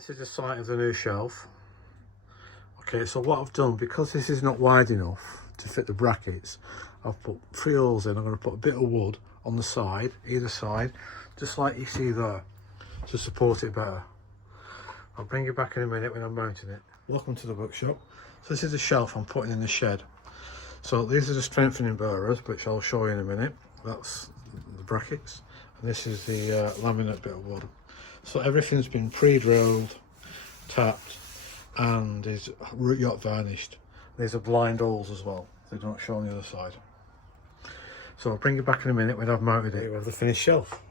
This is the site of the new shelf. Okay, so what I've done, because this is not wide enough to fit the brackets, I've put 3 holes in. I'm going to put a bit of wood on the side, either side, just like you see there, to support it better. I'll bring you back in a minute when I'm mounting it. Welcome to the workshop. So this is the shelf I'm putting in the shed. So these are the strengthening bearers, which I'll show you in a minute. That's the brackets, and this is the laminate bit of wood. So everything's been pre-drilled, tapped, and is yacht varnished. These are blind holes as well. They don't show on the other side. So I'll bring you back in a minute when I've mounted it with the finished shelf.